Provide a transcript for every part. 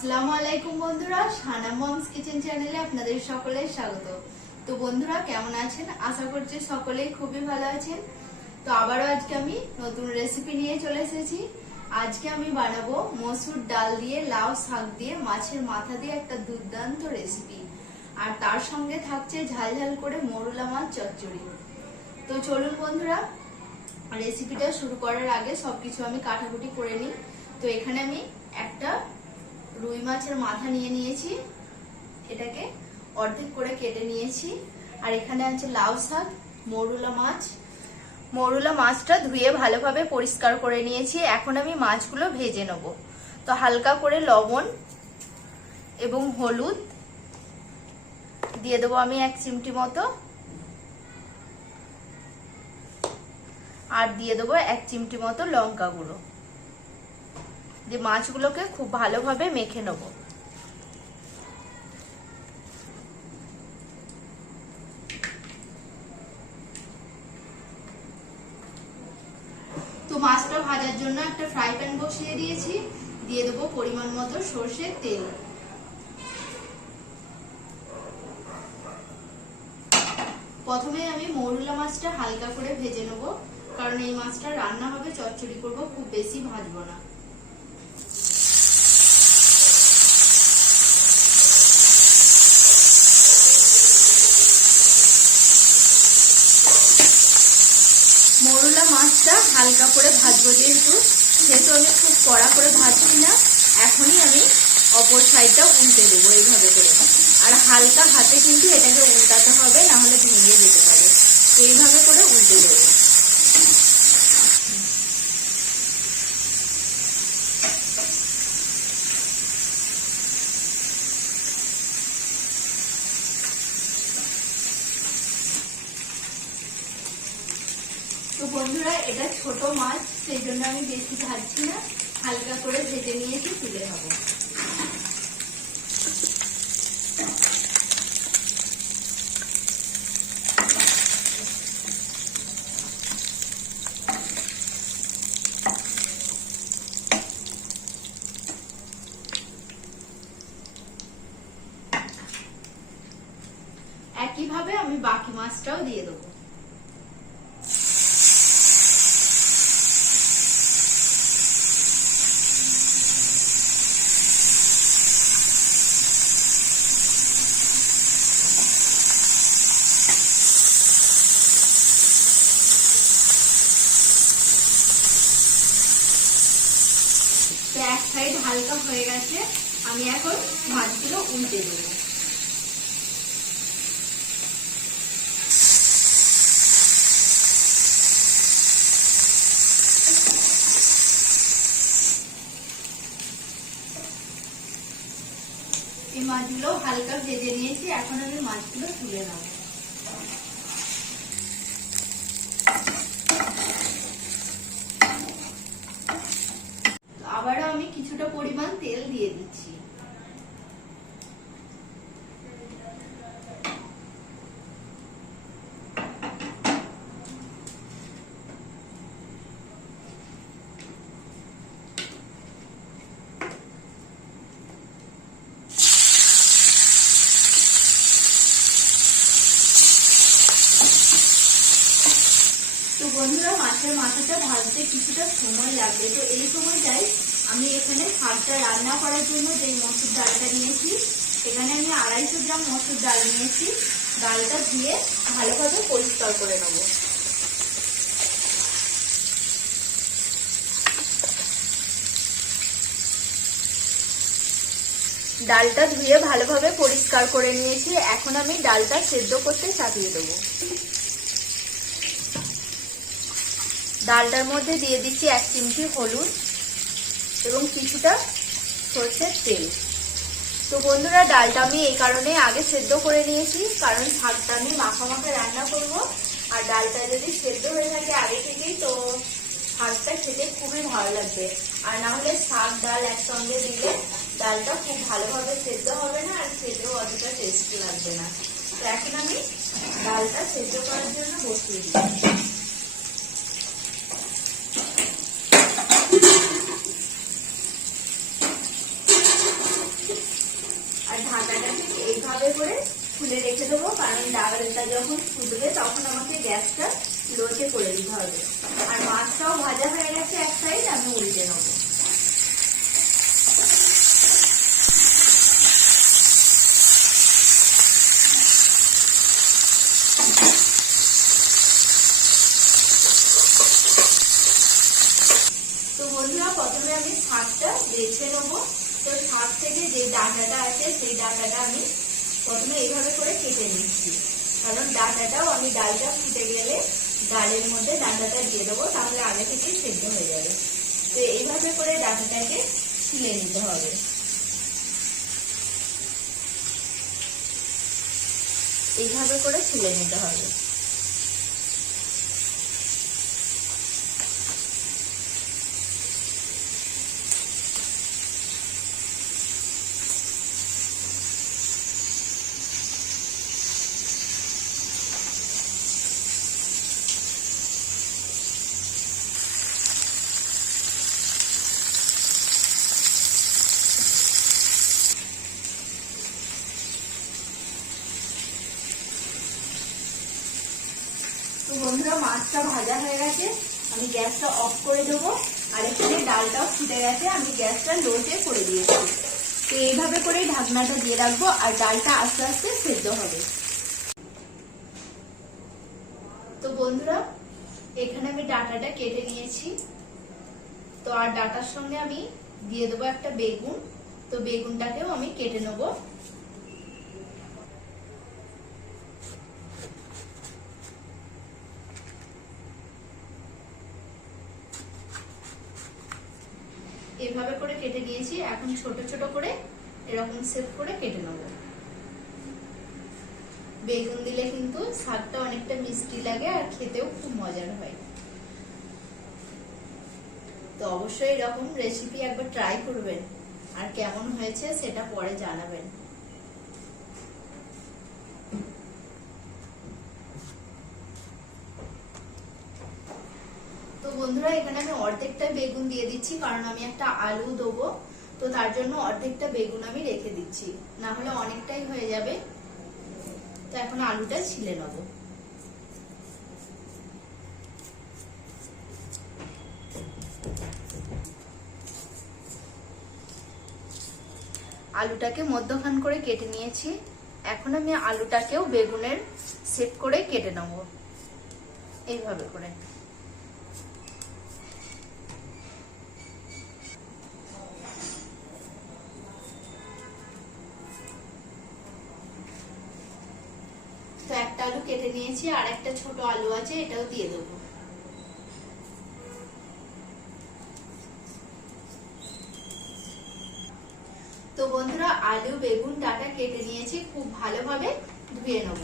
আসসালামু আলাইকুম বন্ধুরা, সানা মমস কিচেন চ্যানেলে আপনাদের সকলের স্বাগত। তো বন্ধুরা কেমন আছেন? আশা করছি সকলেই খুবই ভালো আছেন। তো আবারও আজকে আমি নতুন রেসিপি নিয়ে চলে এসেছি। আজকে আমি বানাবো মসুর ডাল দিয়ে লাউ শাক দিয়ে মাছের মাথা দিয়ে একটা দুর্দান্ত রেসিপি, আর তার সঙ্গে থাকছে ঝাল ঝাল করে মোরলা মাছ চচ্চড়ি। তো চলুন বন্ধুরা, রেসিপিটা শুরু করার আগে সবকিছু আমি কাটাকুটি করে নিই। তো এখানে আমি একটা রুই মাছের মাথা নিয়ে নিয়েছি, এটাকে অর্ধেক করে কেটে নিয়েছি। আর এখানে আছে লাউ শাক, মরুলা মাছটা ধুয়ে ভালোভাবে পরিষ্কার করে নিয়েছি। এখন আমি মাছগুলো ভেজে নেব। তো হালকা করে লবণ এবং হলুদ দিয়ে দেবো আমি 1 চিমটি মতো, আর দিয়ে দেবো 1 চিমটি মতো লঙ্কা গুঁড়ো দিয়ে মাছগুলোকে খুব ভালোভাবে মেখে নেব। তো মাছটা ভাজার জন্য একটা ফ্রাই প্যান বসিয়ে দিয়েছি, দিয়ে দেবো পরিমাণ মতো সরষের তেল। প্রথমে আমি মৌরলা মাছটা হালকা করে ভেজে নেব, কারণ এই মাছটা রান্না হবে, চচ্চড়ি করব, খুব বেশি ভাজবো না। মৌরলা মাছটা হালকা করে ভাজবো, যেহেতু আমি খুব কড়া করে ভাজছি না। এখনই আমি অপর সাইডটা উল্টে দেবো এইভাবে করে, আর হালকা হাতে কিন্তু এটাকে উল্টাতে হবে, না হলে ভেঙে যেতে পারে। তো এইভাবে করে উল্টে দেবো। তো বন্ধুরা, এটা ছোট মাছ, সেই জন্য আমি বেশি ভাজছি না, হালকা করে ভেজে নিয়েছি, তুলে নেব। একইভাবে আমি বাকি মাছটাও দিয়ে দেবো। এক সাইড হালকা হয়ে গেছে, আমি এখন মাছগুলো উল্টে দেবো। এই মাছগুলো হালকা ভেজে নিয়েছি, এখন আমি মাছগুলো তুলে নেব। আবারও আমি কিছুটা পরিমাণ তেল দিয়ে দিচ্ছি। তো বন্ধুরা, মাছের মাথাটা ভাজতে কিছুটা সময় লাগবে। তো এই সময়টাই আমি এখানে শাকটা রান্না করার জন্য যে মসুর ডালটা নিয়েছি, এখানে আমি 250 গ্রাম মসুর ডাল নিয়েছি। ডালটা ধুয়ে ভালোভাবে পরিষ্কার করে নেব। ডালটা ধুয়ে ভালোভাবে পরিষ্কার করে নিয়েছি। এখন আমি ডালটা সেদ্ধ করতে চাপিয়ে দেবো। ডালটার মধ্যে দিয়ে দিচ্ছি 1 চিমটি হলুদ এবং কিছুটা সরষের তেল। তো বন্ধুরা, ডালটা আমি এই কারণে আগে সেদ্ধ করে নিয়েছি, কারণ শাকটা আমি মাখা মাখা রান্না করব। আর ডালটা যদি সেদ্ধ হয়ে থাকে আগে থেকেই, তো শাকটা খেতে খুবই ভালো লাগবে। আর না হলে শাক ডাল একসঙ্গে দিলে ডালটা খুব ভালোভাবে সেদ্ধ হবে না, আর খেতেও অতটা টেস্টি লাগবে না। তো এখন আমি ডালটা সেদ্ধ করার জন্য বসিয়ে দিচ্ছি। এইভাবে করে খুলে রেখে দেবো, কারণ ডালটা যখন ফুটবে তখন আমাকে গ্যাসটা লোতে করে দিতে হবে। আর মাছটাও ভাজা হয়ে গেছে এক সাইড, আমি উল্টে নেবো। তো বন্ধুরা, প্রথমে আমি শাকটা বেছে নেবো। তো শাক থেকে যে ডাঁটাটা আছে সেই ডাঁটাটা আমি প্রথমে এইভাবে করে কেটে নিচ্ছি, কারণ ডাঁটাটাও আমি ডালটা ফুটে গেলে ডালের মধ্যে ডাঁটাটা দিয়ে দেবো, তাহলে আগে থেকেই সেদ্ধ হয়ে যাবে। তো এইভাবে করে ডাঁটাটাকে ছিলে নিতে হবে। এইভাবে করে ছিলে নিতে হবে। তো বন্ধুরা, মাছটা ভাজা হয়ে গেছে, আমি গ্যাসটা অফ করে দেবো। আর এখানে ডালটাও ফুটে গেছে, আমি গ্যাসটা লোতে করে দিয়েছি। তো এইভাবে করে ঢাকনাটা দিয়ে রাখবো, আর ডালটা আস্তে আস্তে সেদ্ধ হবে। তো বন্ধুরা, এখানে আমি ডাঁটাটা কেটে নিয়েছি। তো আর ডাঁটার সঙ্গে আমি দিয়ে দেবো একটা বেগুন। তো বেগুনটাকেও আমি কেটে নেবো। এভাবে করে কেটে নিয়েছি, এখন ছোট ছোট করে এরকম শেপ করে কেটে নেব। বেগুন দিলে কিন্তু শাকটা অনেকটা মিষ্টি লাগে আর খেতেও খুব মজার হয়। তো অবশ্যই এরকম রেসিপি একবার ট্রাই করবেন, আর কেমন হয়েছে সেটা পরে জানাবেন। তো বন্ধুরা, এখানে আমি অর্ধেকটা বেগুন দিয়ে দিচ্ছি, কারণ আমি একটা আলু দেবো। তো তার জন্য অর্ধেকটা বেগুন আমি রেখে দিচ্ছি, না হলে অনেকটাই হয়ে যাবে। তো এখন আলুটা ছিলে নেব। আলুটাকে মধ্যখান করে কেটে নিয়েছি। এখন আমি আলুটাকেও বেগুনের শেপ করে কেটে নেব, এইভাবে করে। তো একটা আলু কেটে নিয়েছি, আর একটা ছোট আলু আছে, এটাও দিয়ে দেবো। তো বন্ধুরা, আলু বেগুন ডাঁটা কেটে নিয়েছি, খুব ভালোভাবে ধুয়ে নেব।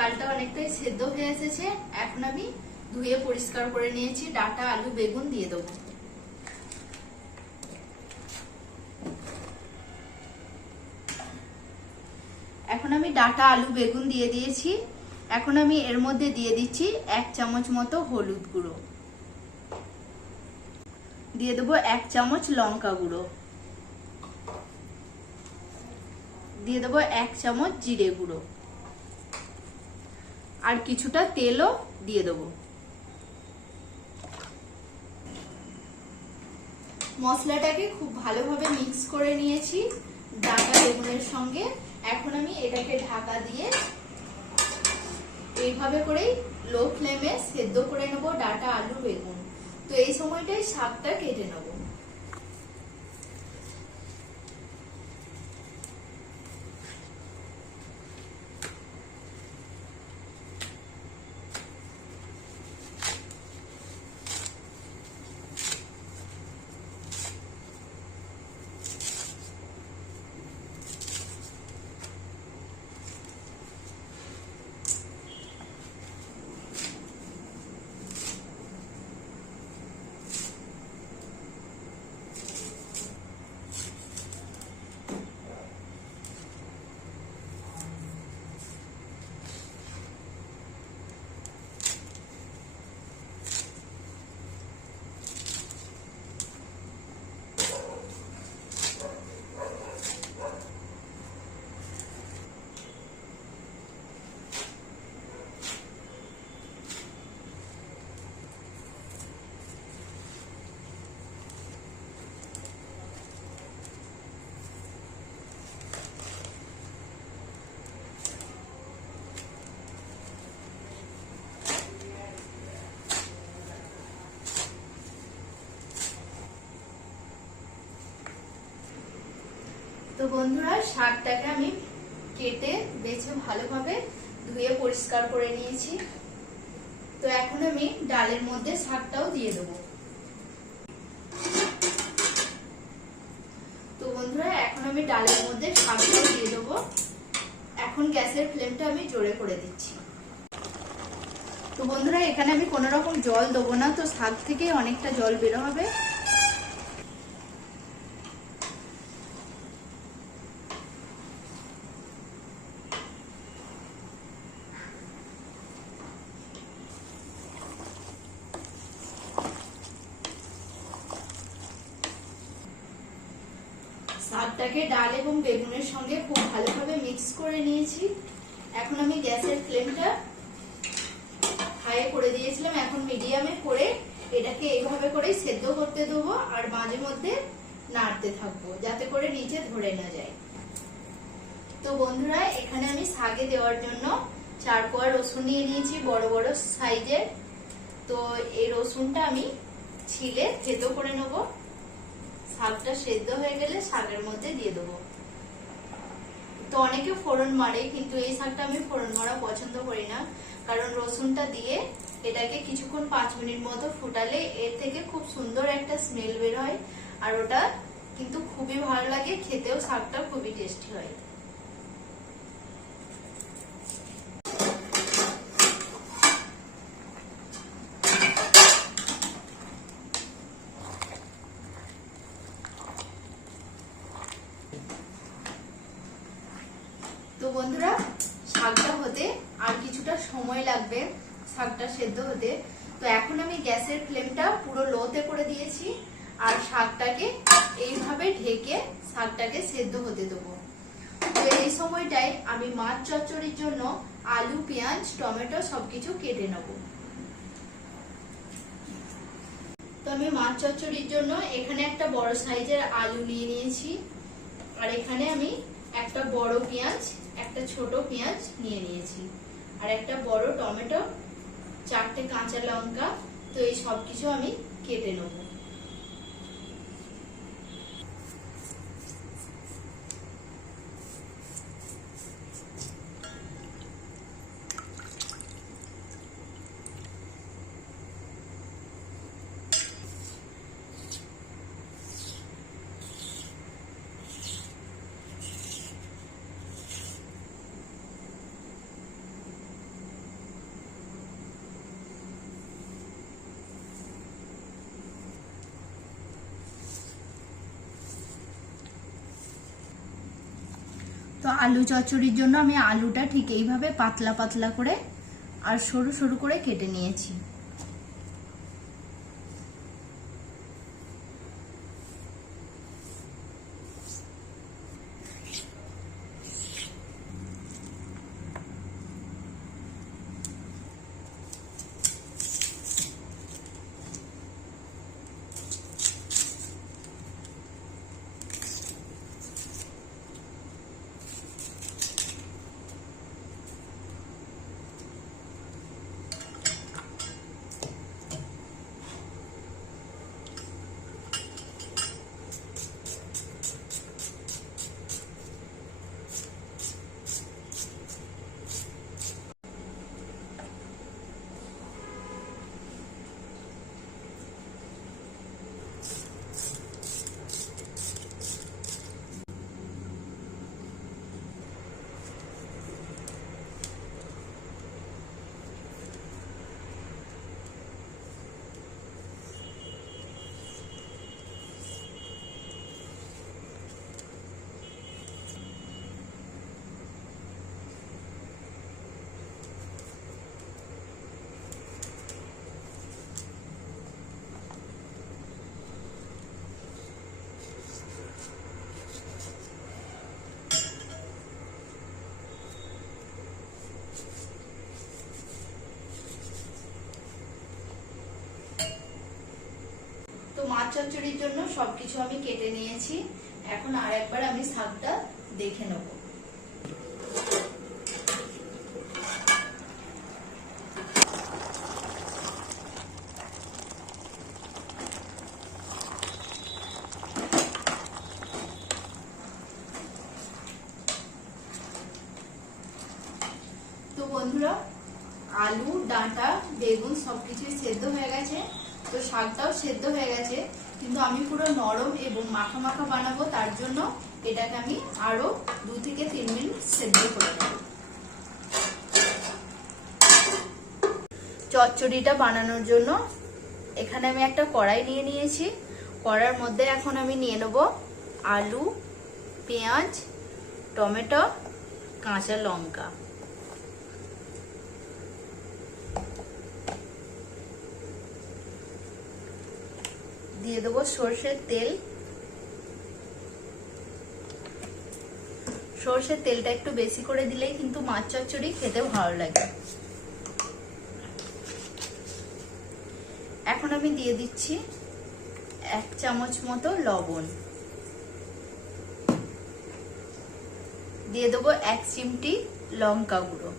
ডালটা অনেকটাই সেদ্ধ হয়ে এসেছে, এখন আমি ধুয়ে পরিষ্কার করে নিয়েছি ডাঁটা আলু বেগুন দিয়ে দেবো। এখন আমি ডাঁটা আলু বেগুন দিয়ে দিয়েছি। এখন আমি এর মধ্যে দিয়ে দিচ্ছি 1 চামচ মতো হলুদ গুঁড়ো, দিয়ে দেবো 1 চামচ লঙ্কা গুঁড়ো, দিয়ে দেবো 1 চামচ জিরে গুঁড়ো, আর কিছুটা তেলও দিয়ে দেবো। মশলাটাকে খুব ভালোভাবে মিক্স করে নিয়েছি ডাঁটা বেগুনের সঙ্গে। এখন আমি এটাকে ঢাকা দিয়ে এইভাবে করেই লো ফ্লেমে সেদ্ধ করে নেব ডাঁটা আলু বেগুন। তো এই সময়টাই শাকটা কেটে নেব। বন্ধুরা, শাকটাকে আমি কেটে বেছে ভালোভাবে ধুয়ে পরিষ্কার করে নিয়েছি। তো এখন আমি ডালের মধ্যে শাকটাও দিয়ে দেবো। তো বন্ধুরা, এখন আমি ডালের মধ্যে শাকটাও দিয়ে দেবো। এখন গ্যাসের ফ্লেমটা আমি জোরে করে দিচ্ছি। তো বন্ধুরা, এখানে আমি কোনো রকম জল দেবো না, তো শাক থেকে অনেকটা জল বের হবে। শাকটাকে ডাল এবং বেগুনের সঙ্গে খুব ভালোভাবে মিক্স করে নিয়েছি। এখন আমি গ্যাসের ফ্লেমটা হাই করে দিয়েছিলাম, এখন মিডিয়ামে করে এটাকে এইভাবে করে সেদ্ধ করতে দেবো আর মাঝে মধ্যে নাড়তে থাকবো যাতে করে নিচে ধরে না যায়। তো বন্ধুরা, এখানে আমি শাকে দেওয়ার জন্য 4 কোয়া রসুন নিয়ে নিয়েছি, বড় বড় সাইজের। তো এই রসুনটা আমি ছিলে থেতো করে নেবো। শাকটা সেদ্ধ হয়ে গেলে শাকের মধ্যে দিয়ে দেবো। তো অনেকে ফোড়ন মারে, কিন্তু এই শাকটা আমি ফোড়ন মারা পছন্দ করি না, কারণ রসুনটা দিয়ে এটাকে কিছুক্ষণ 5 মিনিট মতো ফুটালে এর থেকে খুব সুন্দর একটা স্মেল বের হয়, আর ওটা কিন্তু খুবই ভালো লাগে খেতেও, শাকটা খুবই টেস্টি হয়। তো বন্ধুরা, শাকটা হতে আর কিছুটা সময় লাগবে, শাকটা সেদ্ধ হতে। তো এখন আমি গ্যাসের ফ্লেমটা পুরো লোতে করে দিয়েছি আর শাকটাকে এইভাবে ঢেকে শাকটাকে সেদ্ধ হতে দেবো। তো এই সময়টায় আমি মাছ চচ্চড়ির জন্য আলু, পেঁয়াজ, টমেটো সবকিছু কেটে নেব। তো আমি মাছ চচ্চড়ির জন্য এখানে একটা বড় সাইজের আলু নিয়ে নিয়েছি, আর এখানে আমি একটা বড় পেঁয়াজ, একটা ছোট পেঁয়াজ নিয়ে নিয়েছি, আর একটা বড় টমেটো, 4টে কাঁচা লঙ্কা। তো এই সবকিছু আমি কেটে নেব। তো আলু চচ্চড়ির জন্য আমি আলুটা ঠিক এইভাবে পাতলা পাতলা করে আর সরু সরু করে কেটে নিয়েছি। তো মাছ চচ্চড়ির জন্য সবকিছু আমি কেটে নিয়েছি। এখন আর একবার আমি শাকটা দেখে নেব। তো বন্ধুরা আলু, ডাঁটা, বেগুন সবকিছুই সেদ্ধ হয়ে গেছে। তো শাকটাও সেদ্ধ হয়ে গেছে, কিন্তু আমি পুরো নরম এবং মাখা মাখা বানাবো, তার জন্য এটাকে আমি আরো 2 থেকে 3 মিনিট সেদ্ধ করে নেব। চচ্চড়িটা বানানোর জন্য এখানে আমি একটা কড়াই নিয়ে নিয়েছি। কড়াইয়ের মধ্যে এখন আমি নিয়ে নেব আলু, পেঁয়াজ, টমেটো, কাঁচা লঙ্কা। দিয়ে দেবো সরষের তেল। সরষের তেলটা একটু বেশি করে দিলেই কিন্তু মাছ চচ্চড়ি খেতে ভালো লাগে। এখন আমি দিয়ে দিচ্ছি 1 চামচ মতো লবণ। দিয়ে দেবো 1 চিমটি লঙ্কা গুঁড়ো।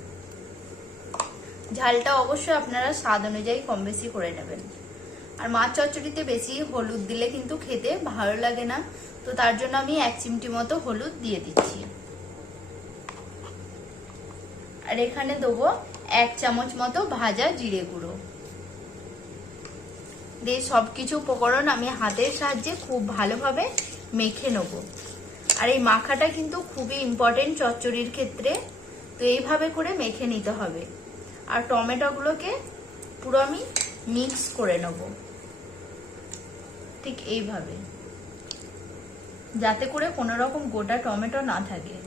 ঝালটা অবশ্যই আপনারা স্বাদ অনুযায়ী কম বেশি করে নেবেন। আর মাছ চচ্চড়িতে বেশি হলুদ দিলে কিন্তু খেতে ভালো লাগে না, তো তার জন্য আমি 1 চিমটি মতো হলুদ দিয়ে দিচ্ছি। আর এখানে দেবো 1 চামচ মতো ভাজা জিরে গুঁড়ো। দিয়ে সবকিছু উপকরণ আমি হাতের সাহায্যে খুব ভালোভাবে মেখে নেব। আর এই মাখাটা কিন্তু খুবই ইম্পর্টেন্ট চচ্চড়ির ক্ষেত্রে, তো এইভাবে করে মেখে নিতে হবে। আর টমেটোগুলোকে পুরো আমি মিক্স করে নেব ঠিক এইভাবে, যাতে করে কোনো রকম গোটা টমেটো না থাকে।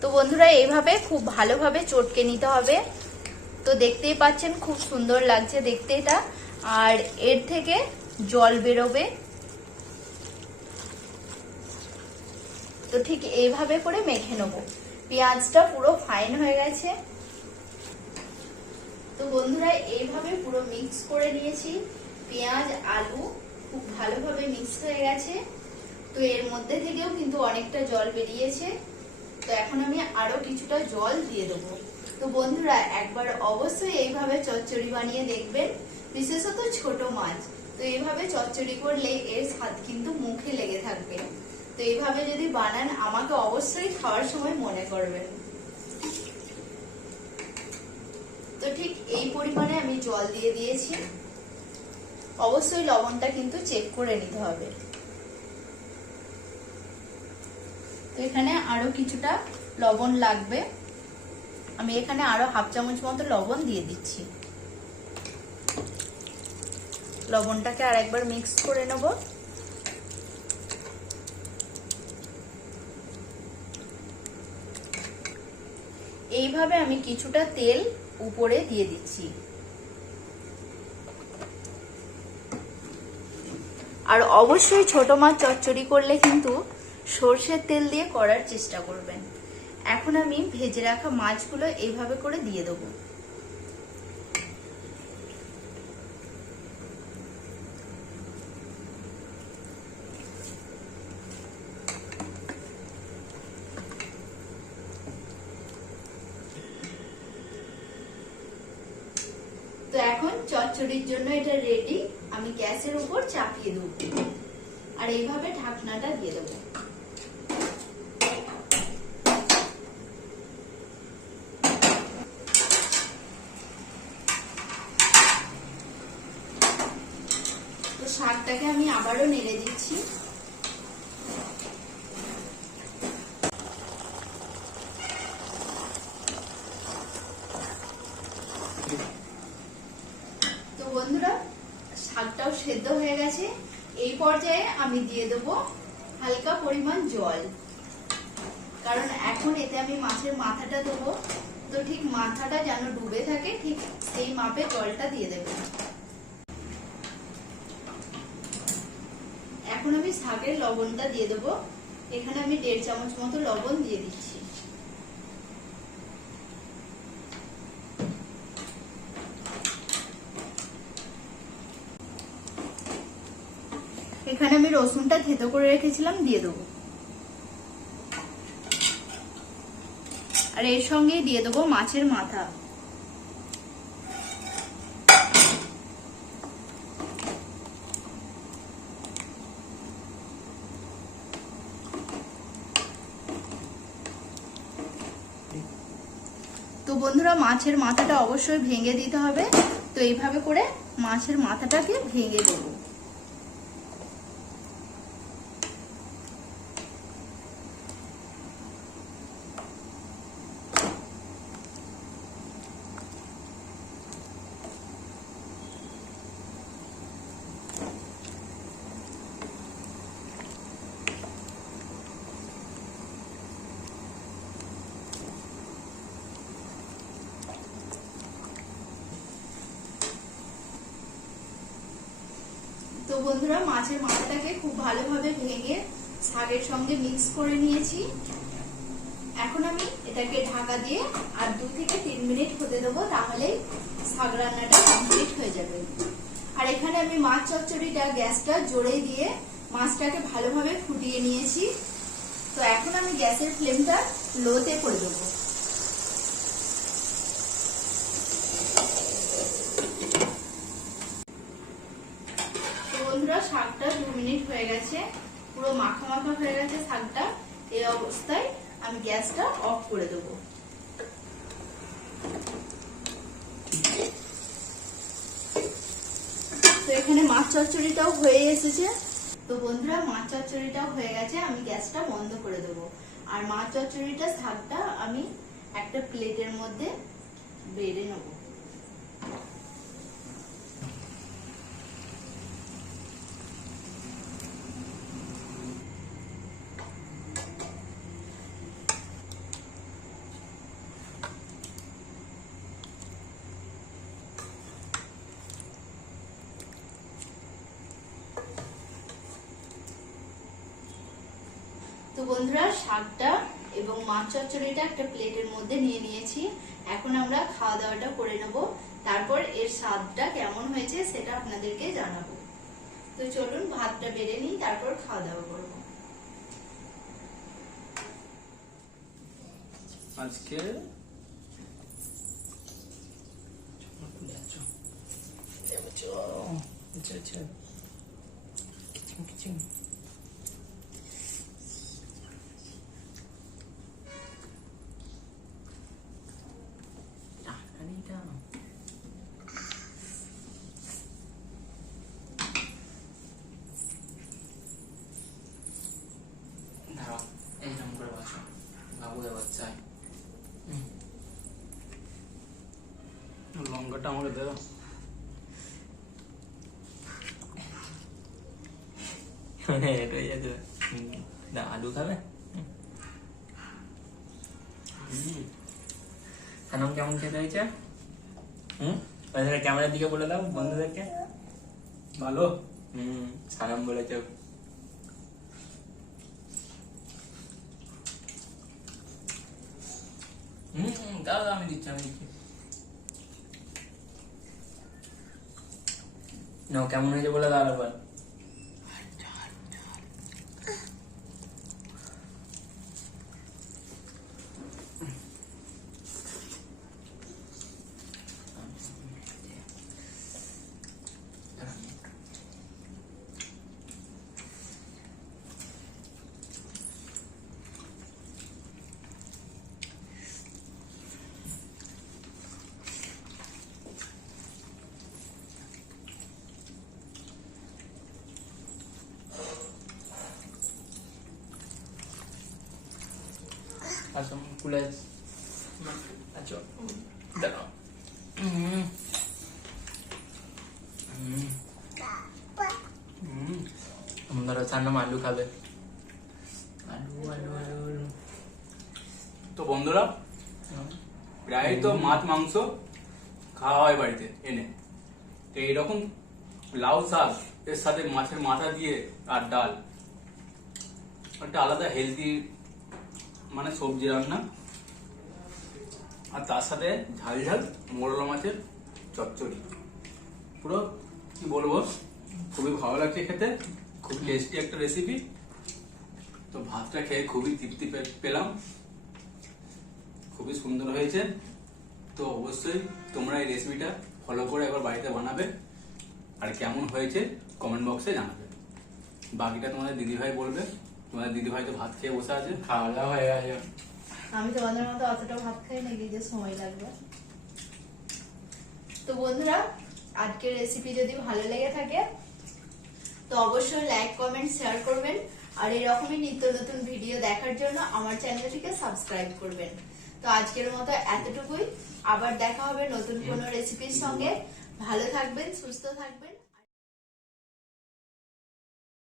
তো বন্ধুরা এইভাবে খুব ভালোভাবে চটকে নিতে হবে। তো দেখতেই পাচ্ছেন খুব সুন্দর লাগছে দেখতে এটা, আর এর থেকে জল বেরোবে। তো ঠিক এইভাবে করে মেখে নেব। পেঁয়াজটা পুরো ফাইন হয়ে গেছে। তো বন্ধুরা এইভাবে পুরো মিক্স করে নিয়েছি। পেঁয়াজ, আলু খুব ভালোভাবে মিক্স হয়ে গেছে। তো এর মধ্যে থেকেও কিন্তু অনেকটা জল বেরিয়েছে। তো এখন আমি আরো কিছুটা জল দিয়ে দেবো। তো বন্ধুরা একবার অবশ্যই এইভাবে চচ্চড়ি বানিয়ে দেখবেন, বিশেষত ছোট মাছ। তো এইভাবে চচ্চড়ি করলে এর স্বাদ কিন্তু মুখে লেগে থাকবে। তো এইভাবে যদি বানান আমাকে অবশ্যই খাওয়ার সময় মনে করবেন। তো ঠিক এই পরিমাণে আমি জল দিয়ে দিয়েছি। অবশ্যই লবণটা কিন্তু চেক করে নিতে হবে। তো এখানে আরো কিছুটা লবণ লাগবে, আমি এখানে আরো 1/2 চামচ মতো লবণ দিয়ে দিচ্ছি। লবণটাকে আর একবার মিক্স করে নেব। এইভাবে আমি কিছুটা তেল উপরে দিয়ে দিচ্ছি। আর অবশ্যই ছোট মাছ চচ্চড়ি করলে কিন্তু সরষের তেল দিয়ে করার চেষ্টা করবেন। এখন আমি ভেজে রাখা মাছগুলো এইভাবে করে দিয়ে দেবো। তো এখন চচ্চড়ির জন্য এটা রেডি। আমি গ্যাসের উপর চাপিয়ে দেবো আর এইভাবে ঢাকনাটা দিয়ে দেবো। তো শাকটাকে আমি আবারও নেড়ে দিচ্ছি। তো বন্ধুরা শাকটাও সেদ্ধ হয়ে গেছে। এই পর্যায়ে আমি দিয়ে দেবো হালকা পরিমাণ জল, কারণ এখন এতে আমি মাছের মাথাটা দেবো। তো ঠিক মাথাটা যেন ডুবে থাকে ঠিক সেই মাপে জলটা দিয়ে দেবো। এখন আমি শাকের লবণটা দিয়ে দেবো। এখানে আমি 1.5 চামচ মতো লবণ দিয়ে দিচ্ছি। এখানে আমি রসুনটা থেতো করে রেখেছিলাম দিয়ে দেবো। আর এর সঙ্গে দিয়ে দেবো মাছের মাথা। বন্ধুরা মাছের মাথাটা অবশ্যই ভেঙে দিতে হবে। তো এইভাবে করে মাছের মাথাটাকে ভেঙে দেবো। তো বন্ধুরা মাছের মাথাটাকে খুব ভালোভাবে ভেঙে শাকের সঙ্গে মিক্স করে নিয়েছি। এখন আমি এটাকে ঢাকা দিয়ে আর 2 থেকে 3 মিনিট হতে দেবো, তাহলেই শাক রান্নাটা কমপ্লিট হয়ে যাবে। আর এখানে আমি মাছ চচ্চড়িটা গ্যাসটা জোরে দিয়ে মাছটাকে ভালোভাবে ফুটিয়ে নিয়েছি। তো এখন আমি গ্যাসের ফ্লেমটা লোতে করে দেবো। বন্ধুরা শাকটা 2 মিনিট হয়ে গেছে, পুরো মাখা মাখা হয়ে গেছে শাকটা। এই অবস্থায় আমি গ্যাসটা অফ করে দেবো। তো এখানে মাছ চচ্চড়িটাও হয়ে এসেছে। তো বন্ধুরা মাছ চচ্চড়িটাও হয়ে গেছে, আমি গ্যাসটা বন্ধ করে দেবো। আর মাছ চচ্চড়িটা শাকটা আমি একটা প্লেটের মধ্যে বেড়ে নেবো। তো বন্ধুরা শাকটা এবং মাছ চচ্চড়িটা একটা প্লেটের মধ্যে নিয়ে নিয়েছি। এখন আমরা খাওয়া দাওয়াটা করে নেব, তারপর এর স্বাদটা কেমন হয়েছে সেটা আপনাদেরকে জানাবো। তো চলুন ভাতটা বেড়ে নিই, তারপর খাওয়া দাওয়া করব। আজকে এইরকম করে বসো, বাবু বাচ্চায় লঙ্কাটা আমাকে দেবো। আলু খাবে? সানম কেমন খেতে হয়েছে? ক্যামেরার দিকে বলে দাও বন্ধুদেরকে। ভালো। সানম বলেছে। দাদা আমি দিচ্ছি না, কেমন হয়েছে বলে দাও আবার। Asam kulit, aco, dalam. Sementara sana আলু খাবে। আলু। তো বন্ধুরা প্রায় তো মাছ মাংস খাওয়া হয় বাড়িতে এনে, তো এইরকম লাউ শাক এর সাথে মাছের মাথা দিয়ে আর ডাল, একটা আলাদা হেলদি মানে সবজি রান্না। আর তার সাথে ঝাল ঝাল মোরলা মাছের চচ্চড়ি, পুরো কি বলবো, খুবই ভালো লাগছে খেতে, খুব টেস্টি একটা রেসিপি। তো ভাতটা খেয়ে খুবই তৃপ্তি পেলাম, খুবই সুন্দর হয়েছে। তো অবশ্যই তোমরা এই রেসিপিটা ফলো করে একবার বাড়িতে বানাবে, আর কেমন হয়েছে কমেন্ট বক্সে জানাবে। বাকিটা তোমাদের দিদিভাই বলবে। তোমাদের দিদিভাই তো ভাত খেয়ে বসে আছে। খাওয়া দাওয়া হয়ে গেছে। আমি তোমাদের মতো অতটা ভাত খাই নাকি যে সময় লাগবে। তো বন্ধুরা, আজকের রেসিপি যদি ভালো লেগে থাকে তো অবশ্যই লাইক, কমেন্ট, শেয়ার করবেন। আর এরকমই নিত্য নতুন ভিডিও দেখার জন্য আমার চ্যানেলটিকে সাবস্ক্রাইব করবেন। তো আজকের মতো এতটুকুই। আবার দেখা হবে নতুন কোনো রেসিপির সঙ্গে। ভালো থাকবেন, সুস্থ থাকবেন।